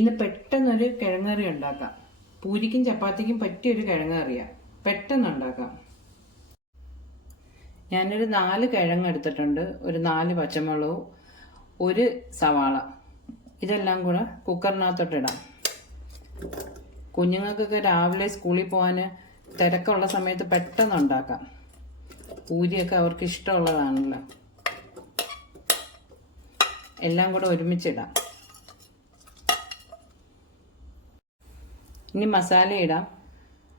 ഇന്ന് പെട്ടെന്നൊരു കിഴങ്ങറി ഉണ്ടാക്കാം. പൂരിക്കും ചപ്പാത്തിക്കും പറ്റിയൊരു കിഴങ്ങറിയാണ്. പെട്ടെന്ന് ഉണ്ടാക്കാം. ഞാനൊരു 4 കിഴങ്ങ് എടുത്തിട്ടുണ്ട്. ഒരു 4 പച്ചമുളകും, ഒരു സവാള. ഇതെല്ലാം കൂടെ കുക്കറിനകത്തോട്ടിടാം. കുഞ്ഞുങ്ങൾക്കൊക്കെ രാവിലെ സ്കൂളിൽ പോകാൻ തിരക്കുള്ള സമയത്ത് പെട്ടെന്ന് ഉണ്ടാക്കാം. പൂരിയൊക്കെ അവർക്ക് ഇഷ്ടമുള്ളതാണല്ലോ. എല്ലാം കൂടെ ഒരുമിച്ചിടാം. ഇനി മസാല ഇടാം.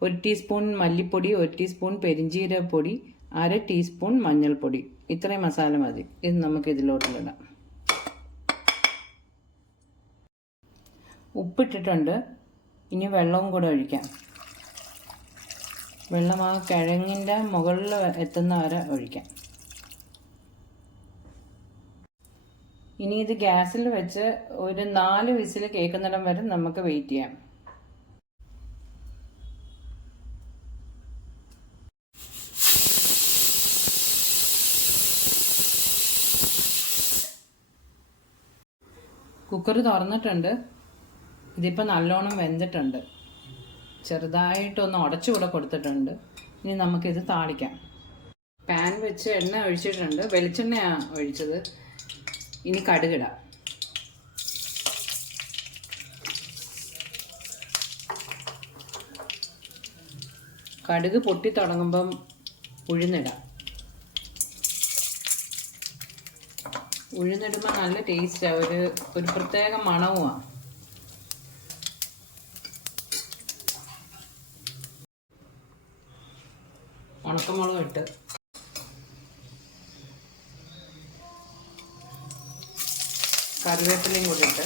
1 ടീസ്പൂൺ മല്ലിപ്പൊടി, 1 ടീസ്പൂൺ പെരിഞ്ജീരകപ്പൊടി, 1/2 ടീസ്പൂൺ മഞ്ഞൾപ്പൊടി. ഇത്രയും മസാല മതി. ഇത് നമുക്ക് ഇതിലോട്ടിടാം. ഉപ്പിട്ടിട്ടുണ്ട്. ഇനി വെള്ളവും കൂടെ ഒഴിക്കാം. വെള്ളം ആ കിഴങ്ങിൻ്റെ മുകളിൽ എത്തുന്ന വരെ ഒഴിക്കാം. ഇനി ഇത് ഗ്യാസിൽ വെച്ച് ഒരു 4 വിസിൽ കേൾക്കുന്നിടം വരെ നമുക്ക് വെയിറ്റ് ചെയ്യാം. കുക്കർ തുറന്നിട്ടുണ്ട്. ഇതിപ്പോൾ നല്ലോണം വെന്തിട്ടുണ്ട്. ചെറുതായിട്ടൊന്ന് ഉടച്ചുകൂടെ കൊടുത്തിട്ടുണ്ട്. ഇനി നമുക്കിത് താളിക്കാം. പാൻ വെച്ച് എണ്ണ ഒഴിച്ചിട്ടുണ്ട്. വെളിച്ചെണ്ണയാണ് ഒഴിച്ചത്. ഇനി കടുകിടാം. കടുക് പൊട്ടി തുടങ്ങുമ്പം ഉഴുന്നിടാം. ഉഴുന്നിടുമ്പോൾ നല്ല ടേസ്റ്റാണ്. ഒരു പ്രത്യേക മണവുമാണ്. ഉണക്കമുളകും ഇട്ട് കറിവേപ്പിലയും കൂടി ഇട്ട്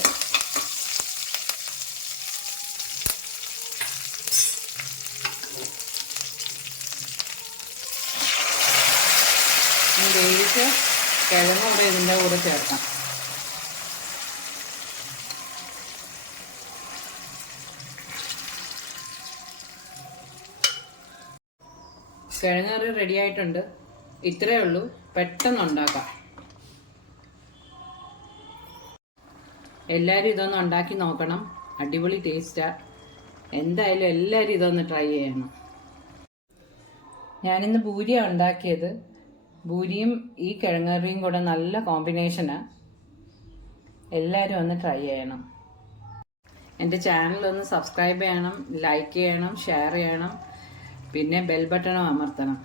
വേവിച്ച് കിഴങ്ങും കൂടെ ഇതിൻ്റെ കൂടെ ചേർക്കാം. കിഴങ്ങറി റെഡി ആയിട്ടുണ്ട്. ഇത്രയേ ഉള്ളൂ. പെട്ടെന്ന് ഉണ്ടാക്കാം. എല്ലാവരും ഇതൊന്ന് ഉണ്ടാക്കി നോക്കണം. അടിപൊളി ടേസ്റ്റാണ്. എന്തായാലും എല്ലാവരും ഇതൊന്ന് ട്രൈ ചെയ്യണം. ഞാനിന്ന് പൂരിയാണ് ഉണ്ടാക്കിയത്. പൂരിയും ഈ കിഴങ്ങറിയും കൂടെ നല്ല കോമ്പിനേഷനാണ്. എല്ലാവരും ഒന്ന് ട്രൈ ചെയ്യണം. എൻ്റെ ചാനലൊന്ന് സബ്സ്ക്രൈബ് ചെയ്യണം, ലൈക്ക് ചെയ്യണം, ഷെയർ ചെയ്യണം. പിന്നെ ബെൽ ബട്ടണും അമർത്തണം.